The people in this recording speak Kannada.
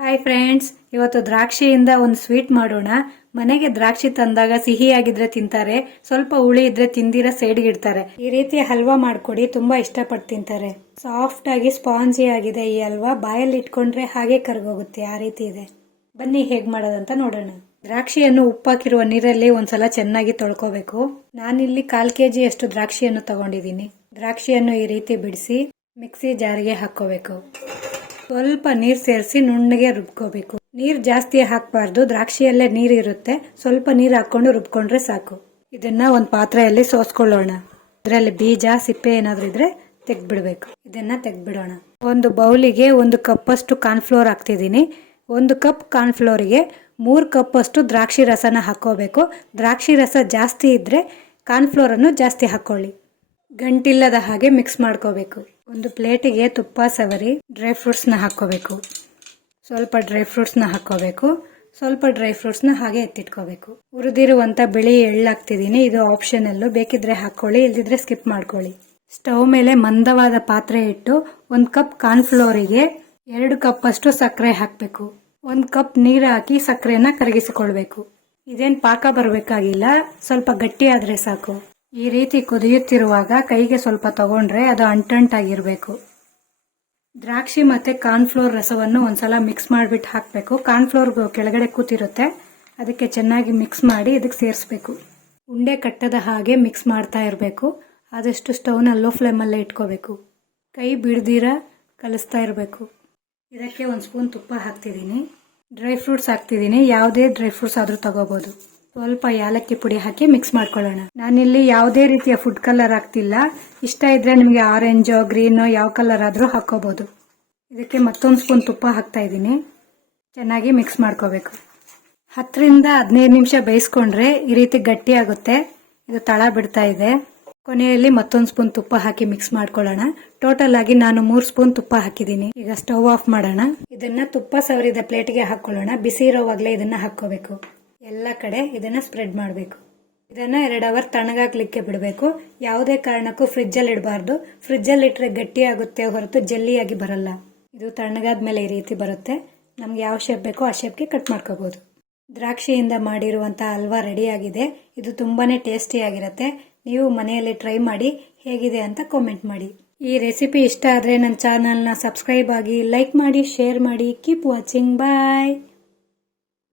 ಹಾಯ್ ಫ್ರೆಂಡ್ಸ್ ಇವತ್ತು ದ್ರಾಕ್ಷಿಯಿಂದ ಒಂದು ಸ್ವೀಟ್ ಮಾಡೋಣ. ಮನೆಗೆ ದ್ರಾಕ್ಷಿ ತಂದಾಗ ಸಿಹಿಯಾಗಿದ್ರೆ ತಿಂತಾರೆ, ಸ್ವಲ್ಪ ಹುಳಿ ಇದ್ರೆ ತಿಂದಿರ ಸೈಡ್ಗಿಡ್ತಾರೆ ಈ ರೀತಿ ಹಲ್ವಾ ಮಾಡ್ಕೊಡಿ, ತುಂಬಾ ಇಷ್ಟಪಟ್ಟು ತಿಂತಾರೆ. ಸಾಫ್ಟ್ ಆಗಿ ಸ್ಪಾಂಜಿ ಆಗಿದೆ ಈ ಹಲ್ವಾ, ಬಾಯಲ್ಲಿ ಇಟ್ಕೊಂಡ್ರೆ ಹಾಗೆ ಕರ್ಗೋಗುತ್ತೆ, ಆ ರೀತಿ ಇದೆ. ಬನ್ನಿ ಹೇಗ್ ಮಾಡೋದಂತ ನೋಡೋಣ. ದ್ರಾಕ್ಷಿಯನ್ನು ಉಪ್ಪಾಕಿರುವ ನೀರಲ್ಲಿ ಒಂದ್ಸಲ ಚೆನ್ನಾಗಿ ತೊಳ್ಕೋಬೇಕು. ನಾನಿಲ್ಲಿ ಕಾಲ್ ಕೆಜಿ ಅಷ್ಟು ದ್ರಾಕ್ಷಿಯನ್ನು ತಗೊಂಡಿದ್ದೀನಿ. ದ್ರಾಕ್ಷಿಯನ್ನು ಈ ರೀತಿ ಬಿಡಿಸಿ ಮಿಕ್ಸಿ ಜಾರಿಗೆ ಹಾಕೋಬೇಕು ಸ್ವಲ್ಪ ನೀರ್ ಸೇರಿಸಿ ನುಣ್ಣಗೆ ರುಬ್ಕೋಬೇಕು. ನೀರ್ ಜಾಸ್ತಿ ಹಾಕಬಾರ್ದು, ದ್ರಾಕ್ಷಿಯಲ್ಲೇ ನೀರ್ ಇರುತ್ತೆ. ಸ್ವಲ್ಪ ನೀರ್ ಹಾಕೊಂಡು ರುಬ್ಕೊಂಡ್ರೆ ಸಾಕು. ಇದನ್ನ ಒಂದ್ ಪಾತ್ರೆಯಲ್ಲಿ ಸೋಸ್ಕೊಳ್ಳೋಣ. ಇದರಲ್ಲಿ ಬೀಜ, ಸಿಪ್ಪೆ ಏನಾದ್ರೂ ಇದ್ರೆ ತೆಗ್ದ್ಬಿಡ್ಬೇಕು. ಇದನ್ನ ತೆಗ್ದ್ಬಿಡೋಣ. ಒಂದು ಬೌಲಿಗೆ ಒಂದು ಕಪ್ ಅಷ್ಟು ಕಾರ್ನ್ಫ್ಲೋರ್ ಹಾಕ್ತಿದ್ದೀನಿ. ಒಂದು ಕಪ್ ಕಾರ್ನ್ಫ್ಲೋರಿಗೆ ಮೂರು ಕಪ್ ಅಷ್ಟು ದ್ರಾಕ್ಷಿ ರಸನ ಹಾಕೋಬೇಕು ದ್ರಾಕ್ಷಿ ರಸ ಜಾಸ್ತಿ ಇದ್ರೆ ಕಾರ್ನ್ಫ್ಲೋರನ್ನು ಜಾಸ್ತಿ ಹಾಕೊಳ್ಳಿ. ಗಂಟಿಲ್ಲದ ಹಾಗೆ ಮಿಕ್ಸ್ ಮಾಡ್ಕೋಬೇಕು. ಒಂದು ಪ್ಲೇಟಿಗೆ ತುಪ್ಪ, ಸವರಿ, ಡ್ರೈ ಫ್ರೂಟ್ಸ್ನ ಹಾಕ್ಕೋಬೇಕು. ಸ್ವಲ್ಪ ಡ್ರೈ ಫ್ರೂಟ್ಸ್ನ ಹಾಕ್ಕೋಬೇಕು. ಸ್ವಲ್ಪ ಡ್ರೈ ಫ್ರೂಟ್ಸ್ನ ಹಾಗೆ ಎತ್ತಿಟ್ಕೋಬೇಕು. ಹುರಿದಿರುವಂಥ ಬಿಳಿ ಎಳ್ಳಾಗ್ತಿದ್ದೀನಿ ಇದು ಆಪ್ಷನಲ್ಲು ಬೇಕಿದ್ರೆ ಹಾಕ್ಕೊಳ್ಳಿ, ಇಲ್ದಿದ್ರೆ ಸ್ಕಿಪ್ ಮಾಡ್ಕೊಳ್ಳಿ. ಸ್ಟವ್ ಮೇಲೆ ಮಂದವಾದ ಪಾತ್ರೆ ಇಟ್ಟು ಒಂದು ಕಪ್ ಕಾರ್ನ್ಫ್ಲೋರಿಗೆ ಎರಡು ಕಪ್ ಅಷ್ಟು ಸಕ್ಕರೆ ಹಾಕಬೇಕು. ಒಂದು ಕಪ್ ನೀರು ಹಾಕಿ ಸಕ್ಕರೆನ ಕರಗಿಸಿಕೊಳ್ಬೇಕು. ಇದೇನು ಪಾಕ ಬರಬೇಕಾಗಿಲ್ಲ. ಸ್ವಲ್ಪ ಗಟ್ಟಿ ಆದ್ರೆ ಸಾಕು. ಈ ರೀತಿ ಕುದಿಯುತ್ತಿರುವಾಗ ಕೈಗೆ ಸ್ವಲ್ಪ ತಗೊಂಡ್ರೆ ಅದು ಅಂಟಂಟಾಗಿರ್ಬೇಕು ದ್ರಾಕ್ಷಿ ಮತ್ತೆ ಕಾರ್ನ್ಫ್ಲೋರ್ ರಸವನ್ನು ಒಂದ್ಸಲ ಮಿಕ್ಸ್ ಮಾಡಿಬಿಟ್ಟು ಹಾಕಬೇಕು. ಕಾರ್ನ್ಫ್ಲೋರ್ ಕೆಳಗಡೆ ಕೂತಿರುತ್ತೆ. ಅದಕ್ಕೆ ಚೆನ್ನಾಗಿ ಮಿಕ್ಸ್ ಮಾಡಿ ಇದಕ್ಕೆ ಸೇರಿಸ್ಬೇಕು. ಉಂಡೆ ಕಟ್ಟದ ಹಾಗೆ ಮಿಕ್ಸ್ ಮಾಡ್ತಾ ಇರಬೇಕು. ಆದಷ್ಟು ಸ್ಟವ್ನ ಲೋ ಫ್ಲೇಮಲ್ಲೇ ಇಟ್ಕೋಬೇಕು. ಕೈ ಬಿಡ್ದಿರ ಕಲಿಸ್ತಾ ಇರಬೇಕು. ಇದಕ್ಕೆ ಒಂದು ಸ್ಪೂನ್ ತುಪ್ಪ ಹಾಕ್ತಿದ್ದೀನಿ. ಡ್ರೈ ಫ್ರೂಟ್ಸ್ ಹಾಕ್ತಿದ್ದೀನಿ. ಯಾವುದೇ ಡ್ರೈ ಫ್ರೂಟ್ಸ್ ಆದರೂ ತಗೋಬಹುದು ಸ್ವಲ್ಪ ಯಾಲಕ್ಕಿ ಪುಡಿ ಹಾಕಿ ಮಿಕ್ಸ್ ಮಾಡ್ಕೊಳ್ಳೋಣ. ನಾನಿಲ್ಲಿ ಯಾವುದೇ ರೀತಿಯ ಫುಡ್ ಕಲರ್ ಹಾಕ್ತಿಲ್ಲ ಇಷ್ಟ ಇದ್ರೆ ನಿಮಗೆ ಆರೆಂಜ್ ಗ್ರೀನ್ ಯಾವ ಕಲರ್ ಆದರೂ ಹಾಕೋಬಹುದು ಇದಕ್ಕೆ ಮತ್ತೊಂದು ಸ್ಪೂನ್ ತುಪ್ಪ ಹಾಕ್ತಾ ಇದ್ದೀನಿ. ಚೆನ್ನಾಗಿ ಮಿಕ್ಸ್ ಮಾಡ್ಕೋಬೇಕು. ಹತ್ತರಿಂದ ಹದಿನೈದು ನಿಮಿಷ ಬೇಯಿಸ್ಕೊಂಡ್ರೆ ಈ ರೀತಿ ಗಟ್ಟಿ ಆಗುತ್ತೆ. ಇದು ತಳ ಬಿಡ್ತಾ ಇದೆ. ಕೊನೆಯಲ್ಲಿ ಮತ್ತೊಂದು ಸ್ಪೂನ್ ತುಪ್ಪ ಹಾಕಿ ಮಿಕ್ಸ್ ಮಾಡ್ಕೊಳ್ಳೋಣ. ಟೋಟಲ್ ಆಗಿ ನಾನು ಮೂರು ಸ್ಪೂನ್ ತುಪ್ಪ ಹಾಕಿದ್ದೀನಿ. ಈಗ ಸ್ಟವ್ ಆಫ್ ಮಾಡೋಣ. ಇದನ್ನ ತುಪ್ಪ ಸವರಿದ ಪ್ಲೇಟ್ಗೆ ಹಾಕೊಳ್ಳೋಣ ಬಿಸಿ ಇರೋವಾಗಲೇ ಇದನ್ನ ಹಾಕೋಬೇಕು ಎಲ್ಲ ಕಡೆ ಇದನ್ನ ಸ್ಪ್ರೆಡ್ ಮಾಡಬೇಕು. ಇದನ್ನ ಎರಡು ಅವರ್ ತಣ್ಣಗಾಕ್ಲಿಕ್ಕೆ ಬಿಡಬೇಕು. ಯಾವುದೇ ಕಾರಣಕ್ಕೂ ಫ್ರಿಜ್ಜಲ್ಲಿ ಇಡಬಾರ್ದು. ಫ್ರಿಜ್ಜಲ್ಲಿ ಇಟ್ಟರೆ ಗಟ್ಟಿ ಆಗುತ್ತೆ ಹೊರತು ಜಲ್ಲಿಯಾಗಿ ಬರಲ್ಲ. ಇದು ತಣ್ಣಗಾದ ಮೇಲೆ ಈ ರೀತಿ ಬರುತ್ತೆ. ನಮ್ಗೆ ಯಾವ ಶೇಪ್ ಬೇಕೋ ಆ ಶೇಪ್ಗೆ ಕಟ್ ಮಾಡ್ಕೋಬಹುದು ದ್ರಾಕ್ಷಿಯಿಂದ ಮಾಡಿರುವಂತಹ ಹಲ್ವಾ ರೆಡಿ ಆಗಿದೆ. ಇದು ತುಂಬಾನೇ ಟೇಸ್ಟಿ ಆಗಿರುತ್ತೆ. ನೀವು ಮನೆಯಲ್ಲಿ ಟ್ರೈ ಮಾಡಿ ಹೇಗಿದೆ ಅಂತ ಕಾಮೆಂಟ್ ಮಾಡಿ. ಈ ರೆಸಿಪಿ ಇಷ್ಟ ಆದರೆ ನನ್ನ ಚಾನಲ್ನ ಸಬ್ಸ್ಕ್ರೈಬ್ ಆಗಿ ಲೈಕ್ ಮಾಡಿ ಶೇರ್ ಮಾಡಿ ಕೀಪ್ ವಾಚಿಂಗ್ ಬಾಯ್